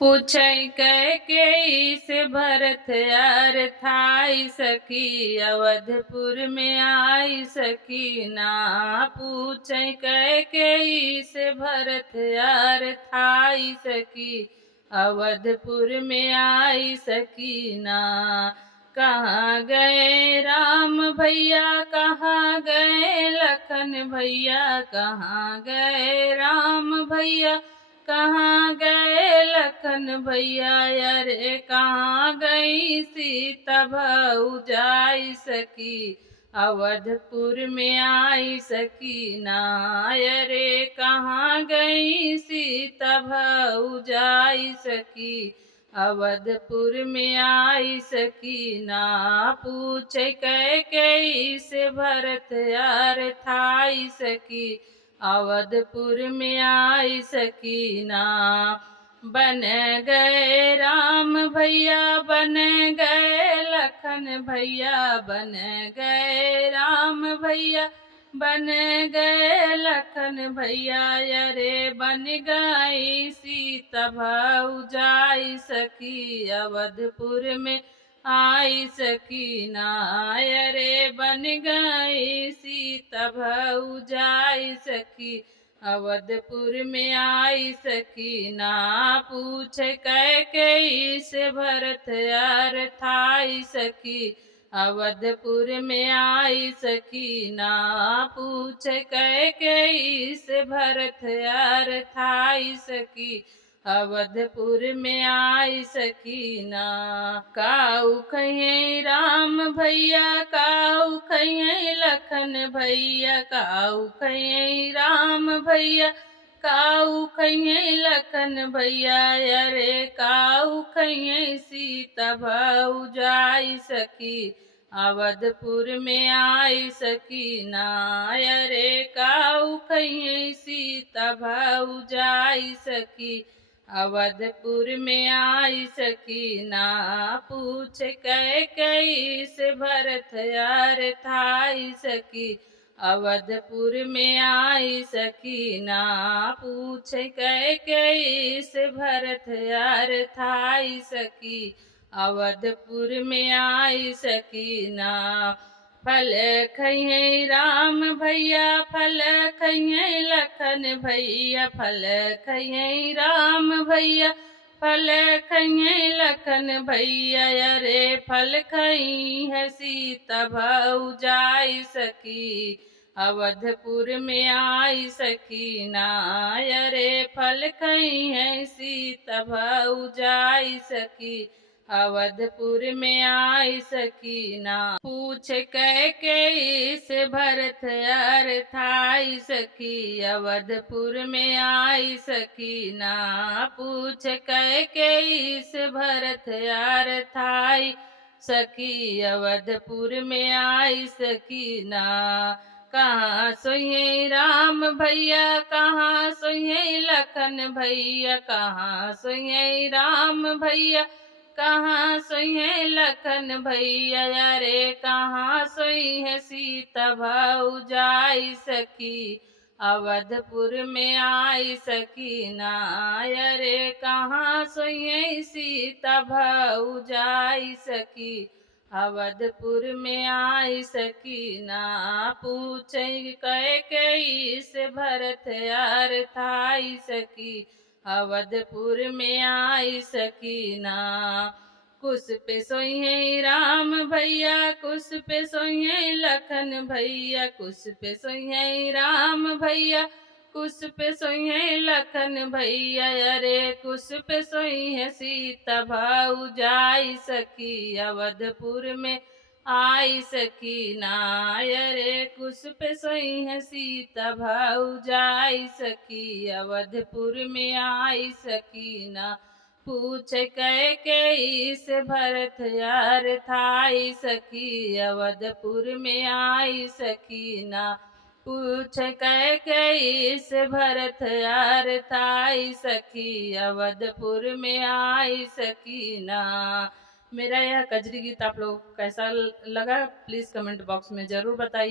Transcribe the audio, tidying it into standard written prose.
पूछै कैकेयी से भरत यार थाई सखी, अवधपुर में आई सकी ना। पूछै कैकेयी से भरत यार थाई सकी, अवधपुर में आई सकी ना। कहाँ गए राम भैया, कहाँ गए लखन भैया, कहाँ गए राम भैया, कहाँ गए लखन भैया। अरे कहाँ गई सीता भौजाई सखी, अवधपुर में आई सकी ना। अरे कहाँ गई सीता भौजाई सखी, अवधपुर में आई सकी ना। पूछे कैकेयी से भरत यार थाई सकी, अवधपुर में आई सकी ना। बन गए राम भैया, बन गए लखन भैया, बन गए राम भैया, बन गए लखन भैया। अरे बन गई सीता भौजाई सखी, अवधपुर में आई सकी ना। अरे बन गई सीता भौजाई सखी, अवधपुर में आई सकी ना। पूछे कैकेयी से भरत यार थाई सखी, अवधपुर में आई सकी ना। पूछे कैकेयी से भरत यार थाई सकी, अवधपुर में आई सकी ना। काऊ कहिए राम भैया, काऊ कहिए लखन भैया, काऊ कहिए राम भैया, काऊ कहिए लखन भैया। अरे काऊ कहिए सीता भौजाई सखी, अवधपुर में आई सकी ना। अरे काऊ कहिए सीता भौजाई सखी, अवधपुर में आई सकी ना। पूछ कैकेयी से भरत यार थाई सकी, अवधपुर में आई सकी ना। पूछ कैकेयी से भरत यार थाई सकी, अवधपुर में आई सकी ना। फल खइए राम भैया, फल खइए लखन भैया, फल खइए राम भैया, फल खइए लखन भैया। अरे फल खई है सीता भौजाई सखी, अवधपुर में आई सकी ना। अरे फल खई है सीता भौजाई सखी, अवधपुर में आई सकी ना। पूछ कैकेयी से भरत यार थाई सखी, अवधपुर में आई सकी ना। पूछ कैकेयी से भरत यार थाई सखी, अवधपुर में आई सकी ना। कहाँ सोइए राम भैया, कहाँ सोइए लखन भैया, कहाँ सोइए राम भैया, कहाँ सोइए लखन भैया। अरे कहाँ सोई है सीता भौजाई सखी, अवधपुर में आई सकी ना। अरे कहाँ सोइए सीता भौजाई सखी, अवधपुर में आई सकी ना। पूछे कैकेयी से भरत यार थाई सकी, अवधपुर में आई सकी ना। कुश पे सोइए राम भैया, कुश पे सोइए लखन भैया, कुश पे सोइए राम भैया, कुश पे सोइए लखन भैया। अरे कुश पे सोइए सीता भौजाई सखी, अवधपुर में आई सकी ना। अरे कुश पे सोइए सीता भौजाई सखी, अवधपुर में आई सकी ना। पूछ कैकेयी से भरत यार थाई सखी, अवधपुर में आई सकी ना। पूछ कैकेयी से भरत यार थाई सखी, अवधपुर में आई सकी ना। मेरा यह कजरी गीत आप लोग को कैसा लगा प्लीज़ कमेंट बॉक्स में ज़रूर बताइए।